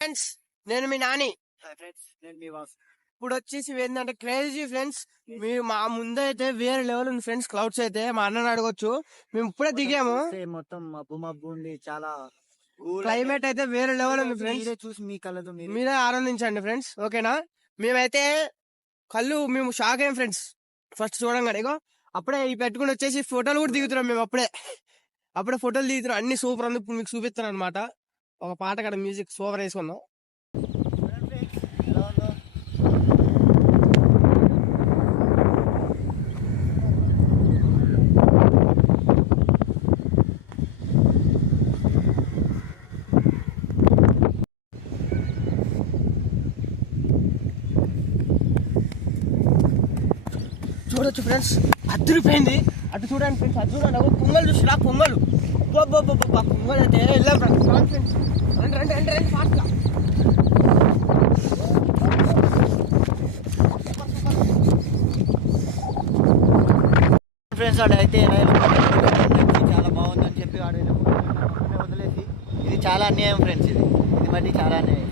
Friends నేను మీ నాని. ఇప్పుడు వచ్చేసి ఏంటంటే క్రేజీ ఫ్రెండ్స్, మీరు మా ముందైతే వేరే లెవెల్ ఉంది ఫ్రెండ్స్. క్లౌడ్స్ అయితే మా అన్నని అడగొచ్చు, మేము ఇప్పుడే దిగాము. మొత్తం మబ్బు మబ్బు ఉంది, చాలా క్లైమేట్ అయితే వేరే లెవెల్ ఉంది ఫ్రెండ్స్. చూసి మీ కళ్ళతో మీరే ఆనందించండి ఫ్రెండ్స్, ఓకేనా? మేమైతే మేము షాక్ అయ్యాం ఫ్రెండ్స్ ఫస్ట్ చూడంగానే. ఇగో అప్పుడే ఈ పెట్టుకుని వచ్చేసి ఫోటోలు కూడా దిగుతున్నాం మేము. అప్పుడే ఫోటోలు దిగుతున్నాం, అన్ని సూపర్ ఉంది. ఇప్పుడు మీకు చూపిస్తున్నాను అనమాట. ఒక పాట కదా, మ్యూజిక్ సూపర్ వేసుకుందాం. చూడొచ్చు ఫ్రెండ్స్, అదిరిపోయింది. అటు చూడండి ఫ్రెండ్స్, అటు చూడండి. కొంగలు చూసిరా, కొంగలు కొంగలు అయితే వెళ్ళాం ఫ్రెండ్స్. రండి ఫాస్ట్గా. ఫ్రెండ్స్ వాడైతే చాలా బాగుందని చెప్పి వాడైతే వదిలేసి, ఇది చాలా అన్యాయం ఫ్రెండ్స్. ఇది మళ్ళీ చాలా అన్యాయం.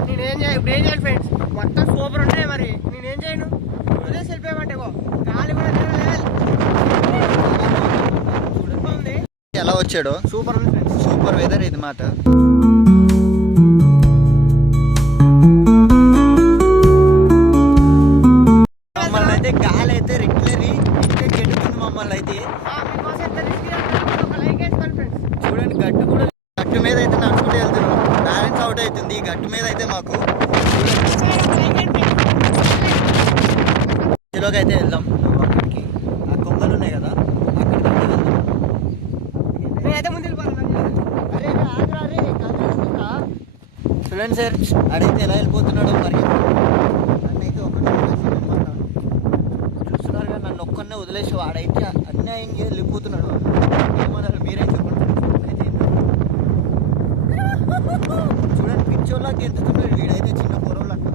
ఇప్పుడు ఏం చేయాలి ఫ్రెండ్స్? మొత్తం సూపర్ ఉంటాయి. మరి నేనేం చేయను, వదిలేసి వెళ్ళిపోయామంటే గాలి కూడా ఎలా వచ్చాడో. సూపర్ ఉంది ఫ్రెండ్స్, సూపర్ వెదర్ ఇది మాట. మమ్మల్ని అయితే గాలి అయితే రెగ్యులరీ చెట్టుకుంది మమ్మల్ని అయితే. చూడండి గట్టు కూడా, గట్టు మీద అయితే నడుచుకుంటూ వెళ్తున్నాం. బ్యాలెన్స్ అవుట్ అవుతుంది ఈ గట్టు మీద అయితే మాకు. ఇందులోకి అయితే వెళ్దాం. అక్కడికి ఆ కొంగలు ఉన్నాయి కదా, అక్కడికి అయితే వెళ్దాం. చూడండి సార్, ఆడైతే ఎలా వెళ్ళిపోతున్నాడో. మరి నన్నైతే చూస్తున్నారు కదా, నన్ను ఒక్కనే వదిలేసి వాడైతే అన్యాయంగా వెళ్ళిపోతున్నాడు. ఏమన్నారు మీరే చెప్పండి. చూడండి పిచ్చోళ్ళకి ఎత్తుతున్నాడు వీడైతే, చిన్న పొరవలక్క.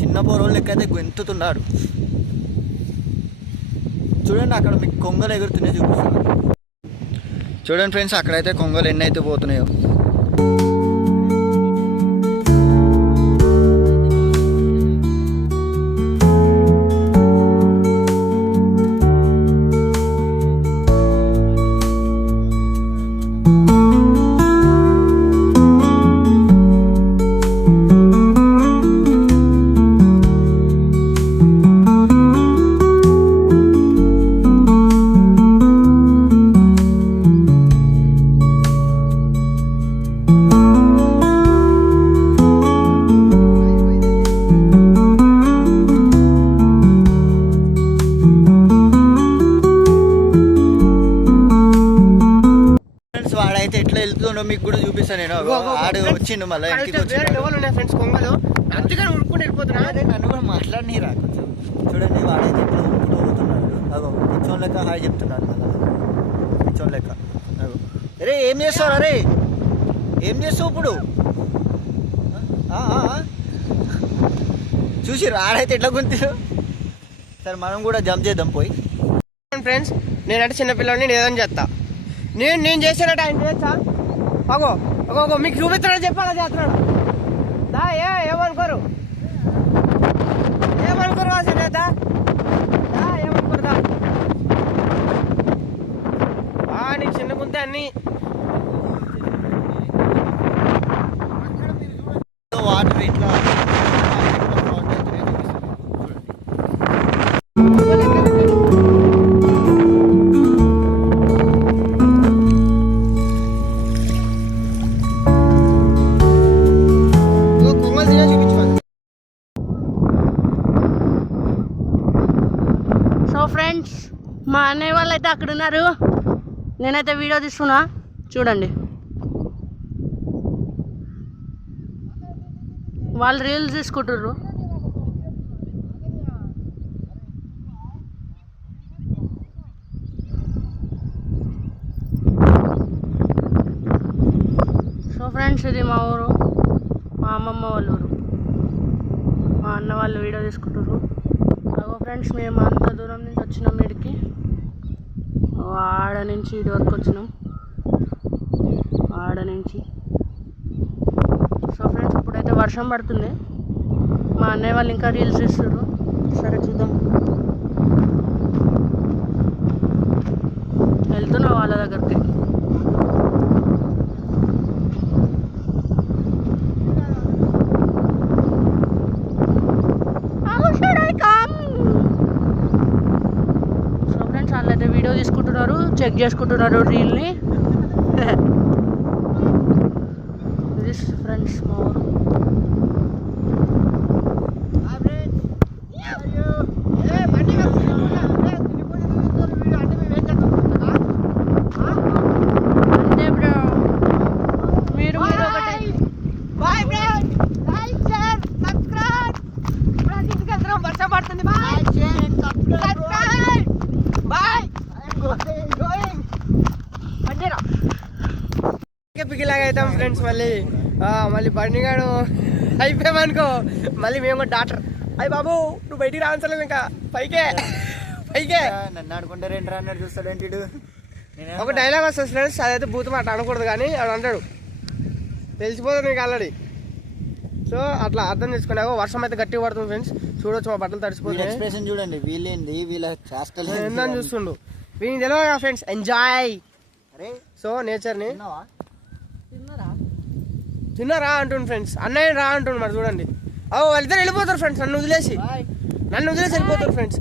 చిన్న పొరవలు లెక్క అయితే గెంతుతున్నాడు. చూడండి అక్కడ మీకు కొంగలు ఎగురుతున్నాయి చూపిస్తున్నాడు. చూడండి ఫ్రెండ్స్, అక్కడైతే కొంగలు ఎన్ని అయితే పోతున్నాయో. వాడైతే ఎట్లా వెళ్తుండో మీకు కూడా చూపిస్తాను నేను. ఆడు వచ్చిండు మళ్ళీ ఇంటికి ఫ్రెండ్స్ కొంగలు, అందుకని ఉరుక్కుని వెళ్ళిపోతున్నా. నన్ను కూడా మాట్లాడినరా కొంచెం. చూడండి వాడైతే ఎట్లా ఉరుక్కుని పోతున్నాడు. అగో పిచ్చోన్ లెక్క హాయ్ చెప్తున్నాడు. మళ్ళీ పిచ్చోన్ లెక్క. అరే ఏం చేస్తావు, అరే ఏం చేస్తావు ఇప్పుడు? చూసి ఆడైతే ఎట్లా గుంతిరు. సరే మనం కూడా జంప్ చేద్దాం పోయి. ఫ్రెండ్స్ నేనంటే చిన్నపిల్లడిని, నేను ఏదని చేస్తా. నేను చేసినట్టు ఆయన చేస్తా. అగో మీకు చూపిస్తున్నాడు, చెప్పాలా చేస్తున్నాడు. దా ఏమనుకోరు అసలు దా ఏమనుకోరు. నీకు చిన్న గుంతే అన్ని. వాటర్ ఇట్లా ఫ్రెండ్స్ మా అన్నయ్య వాళ్ళు అయితే అక్కడ ఉన్నారు. నేనైతే వీడియో తీస్తున్నా, చూడండి. వాళ్ళు రీల్స్ తీసుకుంటారు. సో ఫ్రెండ్స్ ఇది మా ఊరు, మా అమ్మమ్మ వాళ్ళ ఊరు. మా అన్న వాళ్ళు వీడియో తీసుకుంటారు. ఫ్రెండ్స్ మేము అంత దూరం నుంచి వచ్చినాం ఇక్కడికి. ఆడ నుంచి ఇటు వరకు వచ్చినాం. ఆడ నుంచి. సో ఫ్రెండ్స్ ఇప్పుడైతే వర్షం పడుతుంది. మా అన్నయ్య వాళ్ళు ఇంకా రీల్స్ ఇస్తారు. సరే చూద్దాం. వెళ్తున్నా వాళ్ళ దగ్గరికి. సో ఫ్రెండ్స్ వాళ్ళైతే వీడియో తీసుకుంటున్నారు, చెక్ చేసుకుంటున్నారు రీల్ని. దిస్ ఫ్రెండ్స్ మా ఊరు. అంతే బ్రో, మీరు ఒకటి వర్షం పడుతుంది. పికిలాగా అవుతాం ఫ్రెండ్స్. మళ్ళీ బండిగాడు అయిపోయామనుకో, మళ్ళీ మేము కూడా డాక్టర్ అయ్యి బాబు నువ్వు బయటికి రావచ్చలేదు ఇంకా పైకే నన్ను ఆడుకుంటారు ఏంట్రా అన్నాడు, చూస్తాడు ఏంటి ఒక డైలాగ్ వస్తుంది ఫ్రెండ్స్, అదైతే భూతం అట్లా అనకూడదు కానీ వాడు అంటాడు, తెలిసిపోతుంది నీకు ఆల్రెడీ. సో అట్లా అర్థం చేసుకున్నాక వర్షం అయితే గట్టిగా పడుతుంది ఫ్రెండ్స్. చూడొచ్చు మా బట్టలు తడిసిపోతుంది. ఎక్స్ప్రెషన్ చూడండి, వీళ్ళేంది వీళ్ళ చేష్టలు ఏందని చూస్తుండు. వీళ్ళకి తెలియదు ఫ్రెండ్స్, ఎంజాయ్. అరే సో నేచర్ని తిన్నారా? తిన్నారా అంటుండు ఫ్రెండ్స్, అన్నయ్య రా అంటుండు. మరి చూడండి, వాళ్ళిద్దరు వెళ్ళిపోతారు ఫ్రెండ్స్, నన్ను వదిలేసి వెళ్ళిపోతారు ఫ్రెండ్స్.